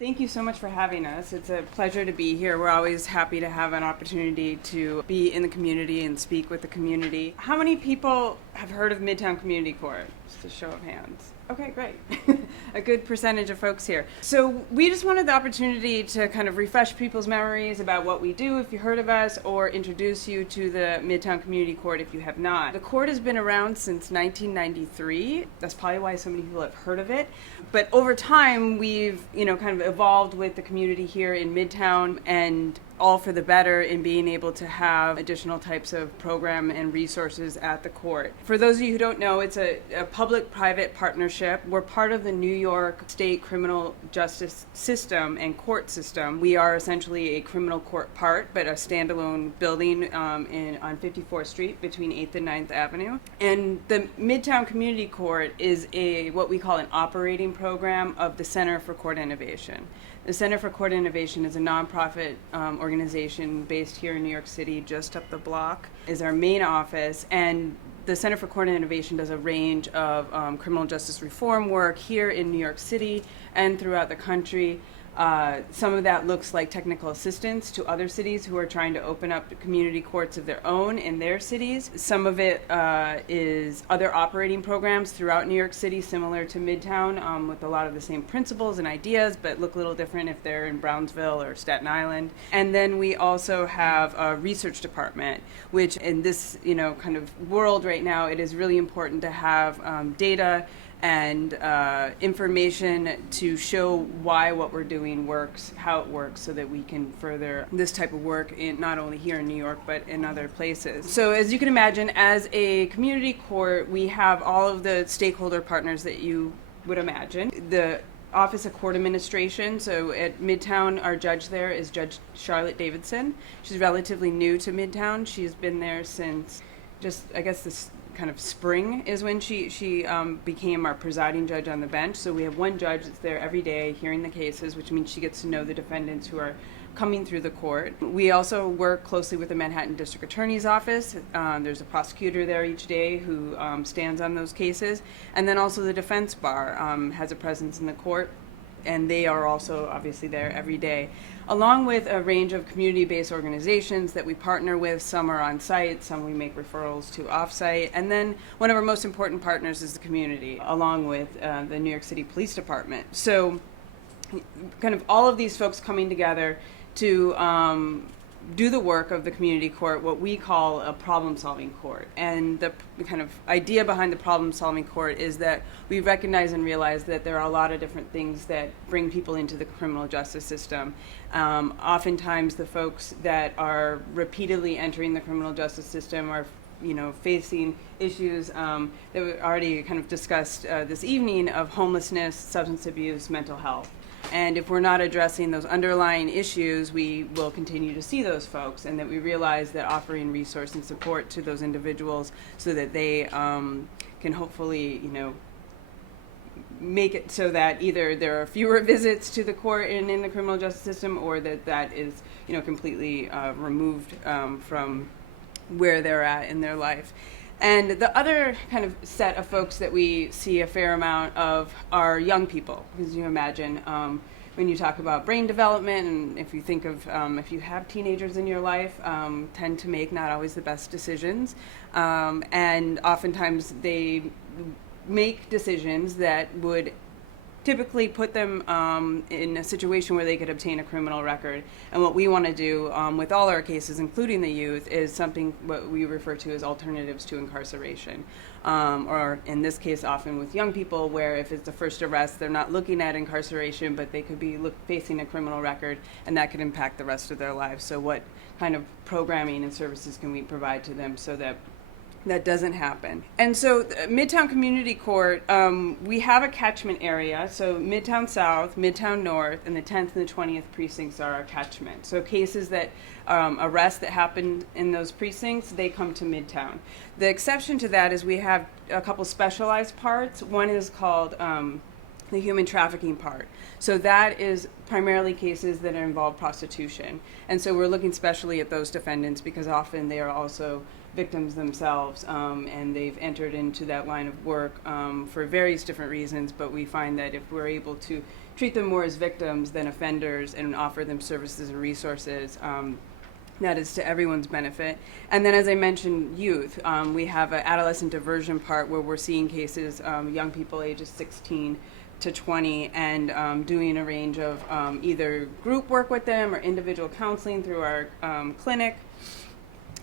Thank you so much for having us. It's a pleasure to be here. We're always happy to have an opportunity to be in the community and speak with the community. How many people have heard of Midtown Community Court? Just a show of hands. Okay, great. A good percentage of folks here. So we just wanted the opportunity to kind of refresh people's memories about what we do if you heard of us, or introduce you to the Midtown Community Court if you have not. The court has been around since 1993. That's probably why so many people have heard of it. But over time, we've, kind of evolved with the community here in Midtown, and all for the better in being able to have additional types of program and resources at the court. For those of you who don't know, it's a public-private partnership. We're part of the New York State criminal justice system and court system. We are essentially a criminal court part, but a standalone building on 54th Street between 8th and 9th Avenue. And the Midtown Community Court is what we call an operating program of the Center for Court Innovation. The Center for Court Innovation is a nonprofit organization based here in New York City, just up the block, is our main office. And the Center for Court Innovation does a range of criminal justice reform work here in New York City and throughout the country. Some of that looks like technical assistance to other cities who are trying to open up community courts of their own in their cities. Some of it is other operating programs throughout New York City, similar to Midtown, with a lot of the same principles and ideas, but look a little different if they're in Brownsville or Staten Island. And then we also have a research department, which in this kind of world right now, it is really important to have data and information to show why what we're doing works, how it works, so that we can further this type of work not only here in New York, but in other places. So as you can imagine, as a community court, we have all of the stakeholder partners that you would imagine. The Office of Court Administration, so at Midtown, our judge there is Judge Charlotte Davidson. She's relatively new to Midtown. She's been there since this kind of spring is when she became our presiding judge on the bench. So we have one judge that's there every day hearing the cases, which means she gets to know the defendants who are coming through the court. We also work closely with the Manhattan District Attorney's Office. There's a prosecutor there each day who stands on those cases. And then also the defense bar has a presence in the court, and they are also obviously there every day, along with a range of community-based organizations that we partner with. Some are on site, some we make referrals to off-site, and then one of our most important partners is the community, along with the New York City Police Department. So kind of all of these folks coming together to do the work of the community court, what we call a problem-solving court. And the kind of idea behind the problem-solving court is that we recognize and realize that there are a lot of different things that bring people into the criminal justice system. Oftentimes the folks that are repeatedly entering the criminal justice system are facing issues that we already kind of discussed this evening of homelessness, substance abuse, mental health. And if we're not addressing those underlying issues, we will continue to see those folks, and that we realize that offering resource and support to those individuals so that they can hopefully, make it so that either there are fewer visits to the court and in the criminal justice system, or that is, completely removed from where they're at in their life. And the other kind of set of folks that we see a fair amount of are young people, because you imagine when you talk about brain development, and if you think of if you have teenagers in your life, tend to make not always the best decisions, and oftentimes they make decisions that would typically put them in a situation where they could obtain a criminal record. And what we want to do with all our cases, including the youth, is something what we refer to as alternatives to incarceration. Or in this case, often with young people, where if it's the first arrest, they're not looking at incarceration, but they could be facing a criminal record, and that could impact the rest of their lives. So what kind of programming and services can we provide to them so that that doesn't happen? And so Midtown Community Court, we have a catchment area. So Midtown South, Midtown North, and the 10th and the 20th precincts are our catchment. So cases that arrests that happen in those precincts, they come to Midtown. The exception to that is we have a couple specialized parts. One is called the human trafficking part. So that is primarily cases that involve prostitution. And so we're looking specially at those defendants because often they are also victims themselves, and they've entered into that line of work for various different reasons, but we find that if we're able to treat them more as victims than offenders and offer them services and resources that is to everyone's benefit. And then, as I mentioned, youth. We have an adolescent diversion part where we're seeing cases, young people ages 16 to 20, and doing a range of either group work with them or individual counseling through our clinic.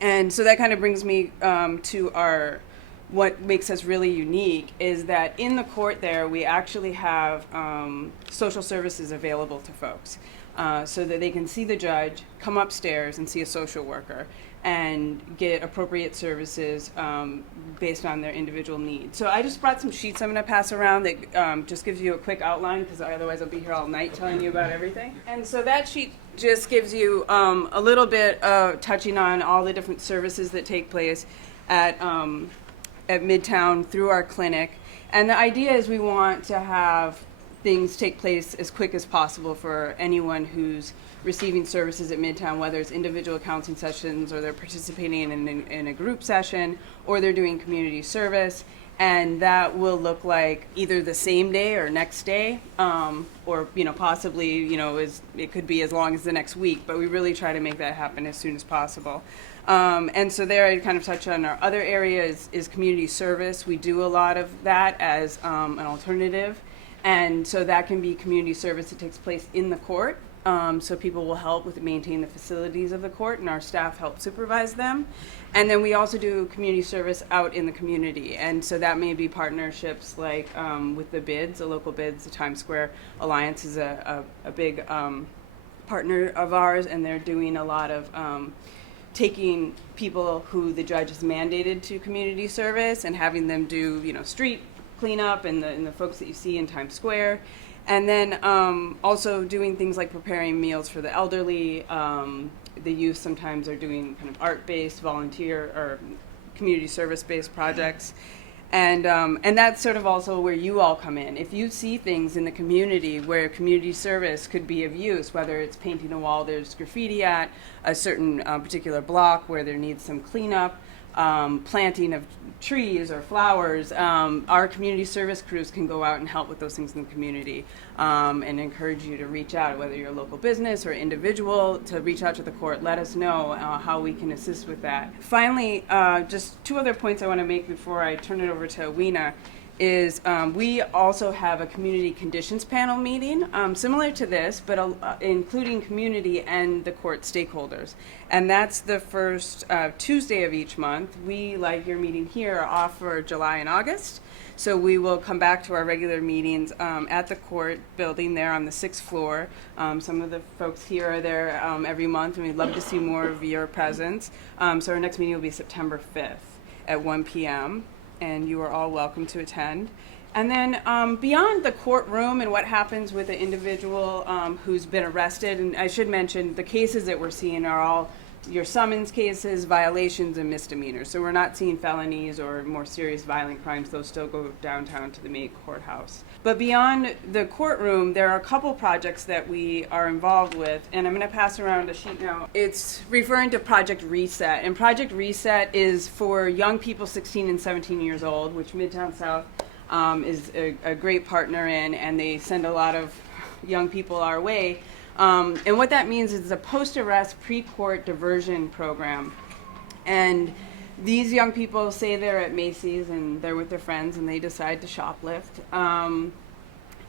And so that kind of brings me to what makes us really unique is that in the court there, we actually have social services available to folks so that they can see the judge, come upstairs and see a social worker and get appropriate services based on their individual needs. So I just brought some sheets I'm going to pass around that just gives you a quick outline, because otherwise I'll be here all night telling you about everything. And so that sheet just gives you a little bit touching on all the different services that take place at Midtown through our clinic. And the idea is we want to have things take place as quick as possible for anyone who's receiving services at Midtown, whether it's individual counseling sessions or they're participating in a group session or they're doing community service. And that will look like either the same day or next day, or possibly it could be as long as the next week. But we really try to make that happen as soon as possible. And so there I kind of touch on our other area is community service. We do a lot of that as an alternative. And so that can be community service that takes place in the court. So people will help with maintain the facilities of the court, and our staff help supervise them. And then we also do community service out in the community. And so that may be partnerships like with the BIDS, the local BIDS, the Times Square Alliance is a big partner of ours, and they're doing a lot of taking people who the judge has mandated to community service and having them do street cleanup and the folks that you see in Times Square. And then also doing things like preparing meals for the elderly. The youth sometimes are doing kind of art-based, volunteer, or community service-based projects. And that's sort of also where you all come in. If you see things in the community where community service could be of use, whether it's painting a wall there's graffiti at, a certain particular block where there needs some cleanup, planting of trees or flowers, our community service crews can go out and help with those things in the community, and encourage you to reach out, whether you're a local business or individual, to reach out to the court. Let us know how we can assist with that. Finally, just two other points I want to make before I turn it over to Awena is we also have a community conditions panel meeting, similar to this, but including community and the court stakeholders. And that's the first Tuesday of each month. We, like your meeting here, are off for July and August. So we will come back to our regular meetings at the court building there on the 6th floor. Some of the folks here are there every month, and we'd love to see more of your presence. So our next meeting will be September 5th at 1 p.m., and you are all welcome to attend. And then beyond the courtroom and what happens with an individual who's been arrested, and I should mention the cases that we're seeing are all your summons cases, violations, and misdemeanors. So we're not seeing felonies or more serious violent crimes. Those still go downtown to the main courthouse. But beyond the courtroom, there are a couple projects that we are involved with, and I'm going to pass around a sheet now. It's referring to Project Reset, and Project Reset is for young people 16 and 17 years old, which Midtown South is a great partner in, and they send a lot of young people our way. And what that means is a post-arrest pre-court diversion program. And these young people say they're at Macy's and they're with their friends and they decide to shoplift.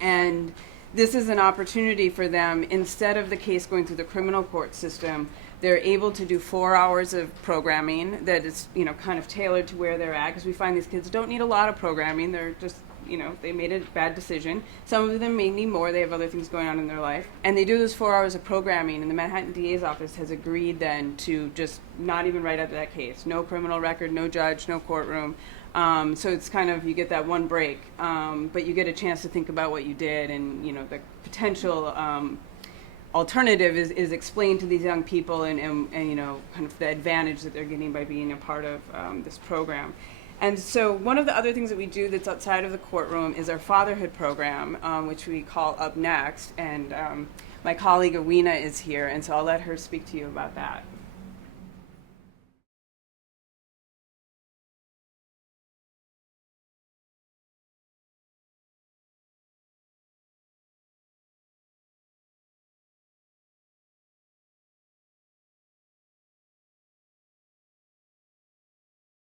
And this is an opportunity for them, instead of the case going through the criminal court system, they're able to do 4 hours of programming that is, kind of tailored to where they're at, because we find these kids don't need a lot of programming. They're just, they made a bad decision. Some of them may need more. They have other things going on in their life. And they do those 4 hours of programming, and the Manhattan DA's office has agreed then to just not even write up that case. No criminal record, no judge, no courtroom. So it's kind of, you get that one break, but you get a chance to think about what you did, and, the potential alternative is explained to these young people, and kind of the advantage that they're getting by being a part of this program. And so one of the other things that we do that's outside of the courtroom is our fatherhood program, which we call Up Next. And my colleague Awena is here, and so I'll let her speak to you about that.